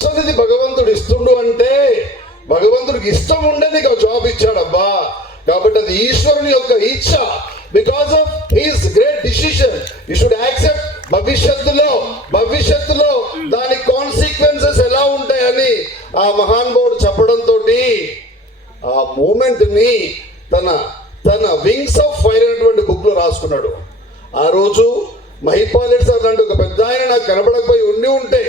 అనేది భగవంతుడు ఇస్తుండు అంటే భగవంతుడికి ఇష్టం ఉండే నీకు జాబ్ ఇచ్చాడబ్బా. కాబట్టి అది ఈశ్వరుని యొక్క ఇచ్ఛ. Because of his great decision you should accept. భవిష్యత్తులో దాని కాన్సిక్వెన్సెస్ ఎలా ఉంటాయని ఆ మహానుభావుడు చెప్పడంతో ఆ మూమెంట్ ని తన వింగ్స్ ఆఫ్ ఫైర్ అనేటువంటి బుక్ లో రాసుకున్నాడు. ఆ రోజు మహిపాల్ సార్ లాంటి ఒక పెద్ద ఆయన నాకు కనబడకపోయి ఉంటే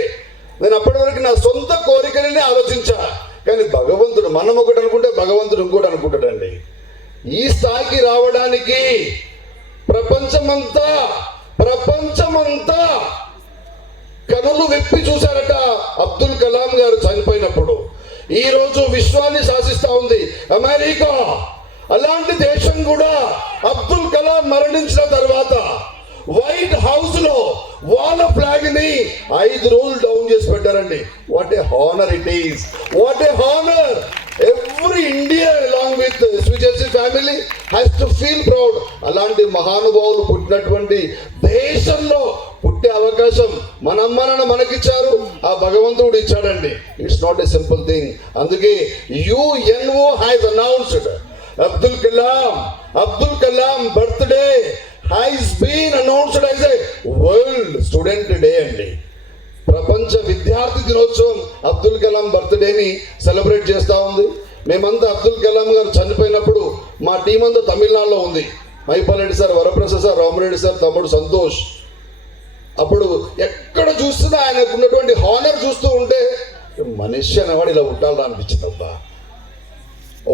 నేను అప్పటి వరకు నా సొంత కోరికలనే ఆలోచించా. కానీ భగవంతుడు, మనం ఒకటి అనుకుంటే భగవంతుడు ఇంకోటి అనుకుంటాడండి. ఈ స్థాయికి రావడానికి ప్రపంచమంతా కనులు విప్పి చూశారట అబ్దుల్ కలాం గారు చనిపోయినప్పుడు. ఈ రోజు విశ్వాన్ని శాసిస్తా ఉంది అమెరికా. అలాంటి దేశం కూడా అబ్దుల్ కలాం మరణించిన తర్వాత వైట్ హౌస్ లో వాళ్ళ ఫ్లాగ్ ని 5 రోజులు డౌన్ చేసి పెట్టారండి. What a honour it is, what a honour. Every Indian along with Swijay's family has to feel proud. అలాంటి మహానుభావులు పుట్టినటువంటి దేశంలో పుట్టే అవకాశం మన అమ్మ నాన్న మనకిచ్చారు, ఆ భగవంతుడు ఇచ్చాడండి. It's not a simple thing. అందుకే UNO has announced Abdul Kalam birthday has been announced as a World Student Day అండి. ప్రపంచ విద్యార్థి దినోత్సవం అబ్దుల్ కలాం బర్త్డేని సెలబ్రేట్ చేస్తూ ఉంది. మేమంతా అబ్దుల్ కలాం గారు చనిపోయినప్పుడు మా టీం అంతా తమిళనాడులో ఉంది. Mahipal Reddy sir, Varaprasad sir, Rama Reddy sir, తమ్ముడు సంతోష్. అప్పుడు ఎక్కడ చూస్తున్నా ఆయనకు ఉన్నటువంటి హానర్ చూస్తూ ఉంటే మనిషి అనేవాడు ఇలా ఉంటాడా అనిపించింది అబ్బా.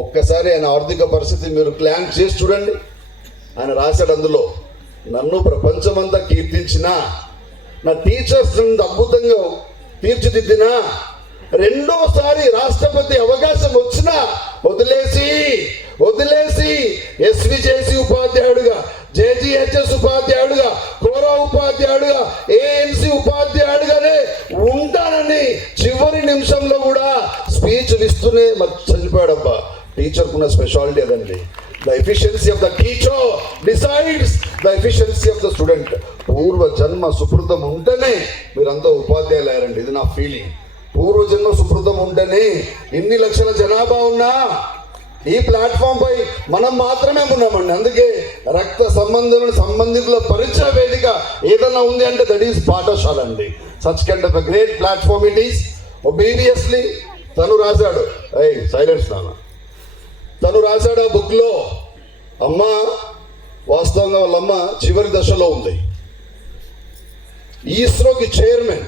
ఒక్కసారి ఆయన ఆర్థిక పరిస్థితి మీరు ప్లాన్ చేసి చూడండి. ఆయన రాశాడు అందులో, నన్ను ప్రపంచమంతా కీర్తించినా, నా టీచర్స్ అద్భుతంగా తీర్చిదిద్దినా, రెండోసారి రాష్ట్రపతి అవకాశం వచ్చినా వదిలేసి ఎస్విజేసి ఉపాధ్యాయుడుగా, జేజీహెచ్ఎస్ ఉపాధ్యాయుడుగా, కోరా ఉపాధ్యాయుడుగా, ANC ఉపాధ్యాయుడుగానే ఉంటానని చివరి నిమిషంలో కూడా స్పీచ్ ఇస్తూనే చనిపోయాడబ్బా. టీచర్కున్న స్పెషాలిటీ అదండి. The efficiency of the teacher decides the efficiency of the student. పూర్వ జన్మ సుకృతం ఉంటేనే మీరంతా ఉపాధ్యాయులు అయ్యారండి. ఇది నా ఫీలింగ్. పూర్వజన్మ సుకృతం ఉంటేనే ఇన్ని లక్షల జనాభా ఉన్నా ఈ ప్లాట్ఫామ్ పై మనం మాత్రమే ఉన్నామండి. అందుకే రక్త సంబంధికుల పరిచయ వేదిక ఏదైనా ఉంది అంటే దట్ ఈస్ పాఠశాల అండి. Such kind of a great platform it is. Obviously తను రాశాడు, సైలెన్స్ నాన్న, తను రాశాడు ఆ బుక్ లో. అమ్మ వాస్తవంగా వాళ్ళమ్మ చివరి దశలో ఉంది, ఇస్రోకి చైర్మన్.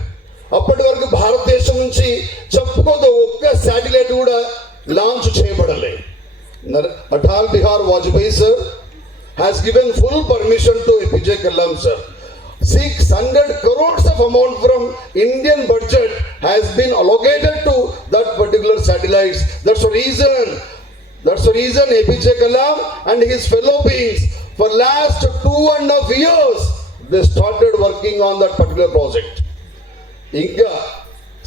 అప్పటి వరకు భారతదేశం నుంచి చెప్పుకోదు ఒక్క శాటిలైట్ కూడా లాంచ్ చేయబడలే. Atal Bihari Vajpayee sir has given full permission to APJ Kalam sir. 600 crores of amount from Indian budget has been allocated to that particular satellites. That's the reason APJ Kalam and his fellow beings for last 2.5 years they started working on that particular project. Inga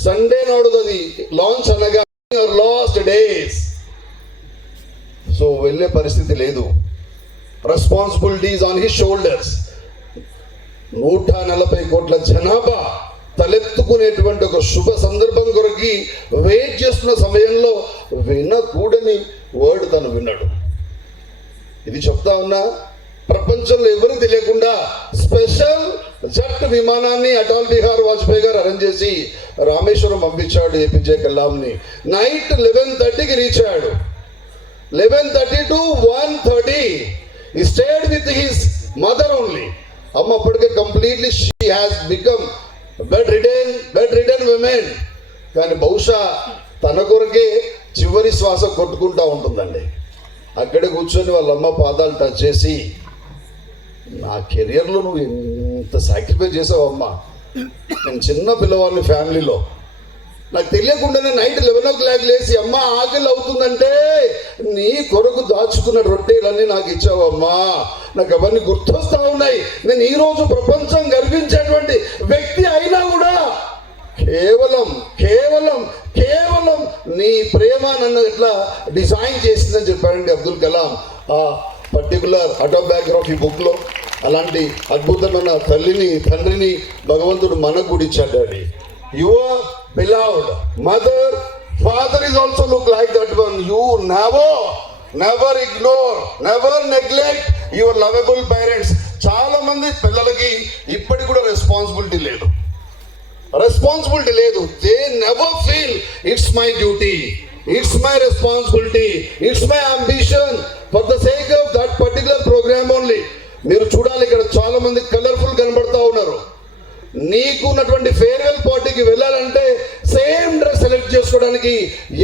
Sunday naadu adi launch anaga our last days. So velle paristhiti ledu. Responsibilities on his shoulders. 140 కోట్ల జనాభా తలెత్తుకునేటువంటి ఒక శుభ సందర్భం కొరకి wait చేస్తున్న సమయంలో వినకూడని word తను విన్నాడు. ఇది చెప్తా ఉన్నా, ప్రపంచంలో ఎవరు తెలియకుండా స్పెషల్ జెట్ విమానాన్ని అటల్ బిహారీ వాజ్పేయి గారు అరేంజ్ చేసి రామేశ్వరం పంపించాడు APJ కలాంని. నైట్ 11:30కి రీచ్ అయ్యాడు. 11:30 to 1:30 he stayed with his mother only. అమ్మ అప్పటికే completely she has become bedridden women. కానీ బహుశా తన కొరకే చివరి శ్వాస కొట్టుకుంటా ఉంటుందండి. అక్కడే కూర్చొని వాళ్ళ అమ్మ పాదాలు టచ్ చేసి, నా కెరియర్లో నువ్వు ఎంత సాక్రిఫైస్ చేసావమ్మా, నేను చిన్న పిల్లవాడిని ఫ్యామిలీలో, నాకు తెలియకుండానే నైట్ 11 o'clock లేసి అమ్మ ఆకలి అవుతుందంటే నీ కొరకు దాచుకున్న రొట్టెలన్నీ నాకు ఇచ్చావమ్మా. నాకు అవన్నీ గుర్తొస్తా ఉన్నాయి. నేను ఈరోజు ప్రపంచం గర్వించేటువంటి వ్యక్తి అయినా కూడా కేవలం నీ ప్రేమ నన్ను ఇట్లా డిజైన్ చేసిందని చెప్పారండి అబ్దుల్ కలాం ఆ పర్టికులర్ ఆటోబయోగ్రఫీ బుక్ లో. అలాంటి అద్భుతమైన తండ్రిని భగవంతుడు మనకు కూడా ఇచ్చాడు. your beloved mother, father is also look like that one. You never ignore, never neglect your lovable parents. చాలా మంది పిల్లలకి ఇప్పటికి కూడా రెస్పాన్సిబిలిటీ లేదు. They never feel it's my duty, it's my responsibility, it's my ambition for the sake of that particular programme only. మీరు చూడాలి, ఇక్కడ చాలా మంది కలర్ఫుల్ కనబడతా ఉన్నారు. నీకు ఉన్నటువంటి ఫేర్వెల్ పార్టీకి వెళ్ళాలంటే సేమ్ డ్రెస్ సెలెక్ట్ చేసుకోవడానికి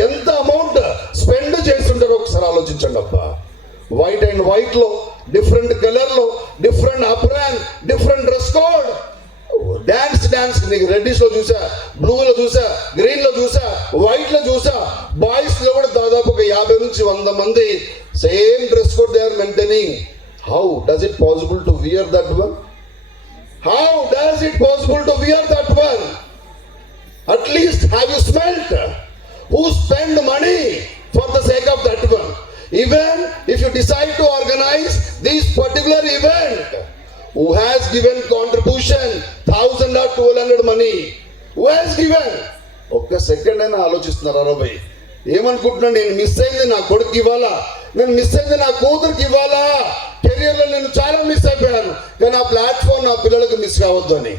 ఎంత అమౌంట్ స్పెండ్ చేస్తుంటారో ఒకసారి ఆలోచించండి అబ్బా. వైట్ అండ్ వైట్ లో, డిఫరెంట్ కలర్ లో, different apron, different dress code, dance నీకు రెడ్డిష్ లో చూసా, బ్లూ లో చూసా, గ్రీన్ లో చూసా, వైట్ లో చూసా. బాయ్స్ లో కూడా దాదాపు ఒక 50 నుంచి 100 మంది same dress code they are maintaining. How does it possible to wear that one? How does it possible to wear that one? At least have you smelt who spend money for the sake of that one? Even if you decide to organize this particular event, who has given contribution 1000 or 1200 money? Who has given? ఒక్క second అయినా ఆలోచిస్తున్నారా రాబాయ్? ఏమనుకుంటున్నాను, నేను miss అయింది నా కొడుకు ఇవ్వాలా, నేను miss అయింది నా కూతురికి ఇవ్వాలా, కెరియర్లో నేను చాలా మిస్ అయిపోయాను, కానీ ఆ ప్లాట్ఫామ్ నా పిల్లలకు మిస్ కావద్దు అని.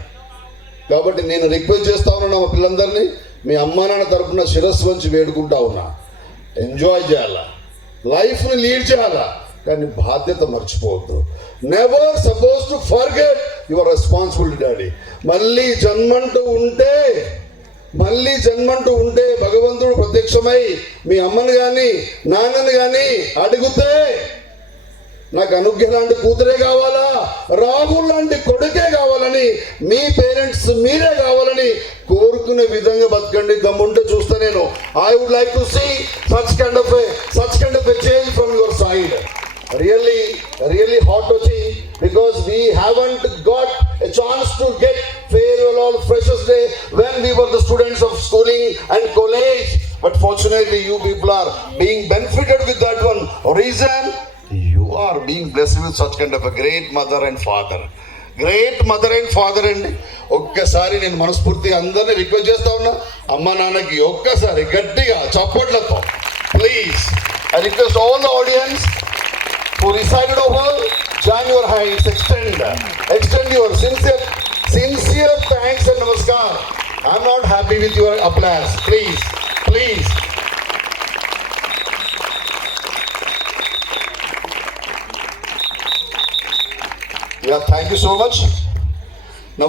కాబట్టి నేను రిక్వెస్ట్ చేస్తా ఉన్నా మా పిల్లలందరినీ, మీ అమ్మా నాన్న తరపున శిరస్సు వంచి వేడుకుంటా ఉన్నా. ఎంజాయ్ చేయాలా, లైఫ్ని లీడ్ చేయాలా, కానీ బాధ్యత మర్చిపోవద్దు. Never suppose to forget your responsibility daddy. మళ్ళీ జన్మంటూ ఉంటే భగవంతుడు ప్రత్యక్షమై మీ అమ్మని కానీ నాన్నని కానీ అడిగితే, నాకు అనుగ్రహం లాంటి కూతురే కావాలా, రాహుల్ లాంటి కొడుకే కావాలని, మీ పేరెంట్స్ మీరే కావాలని కోరుకునే విధంగా బతకండి. దమ్ముంటే చూస్తా నేను. I would like to see such kind of a change from your side. Really hot వచ్చి, because we haven't got a chance to get farewell or freshers day when we were the students of schooling and college. But fortunately you people are being benefited with that one reason. You are being blessed with such kind of a great mother and father అండి. ఒక్కసారి నేను మనస్ఫూర్తిగా అందరినీ request చేస్తా ఉన్నా, అమ్మ నాన్నకి ఒక్కసారి గట్టిగా చప్పట్లతో please. I request all the audience who resided over, join your hands, extend your sincere thanks and namaskar. I'm not happy with your applause. Please. Yeah, thank you so much. Now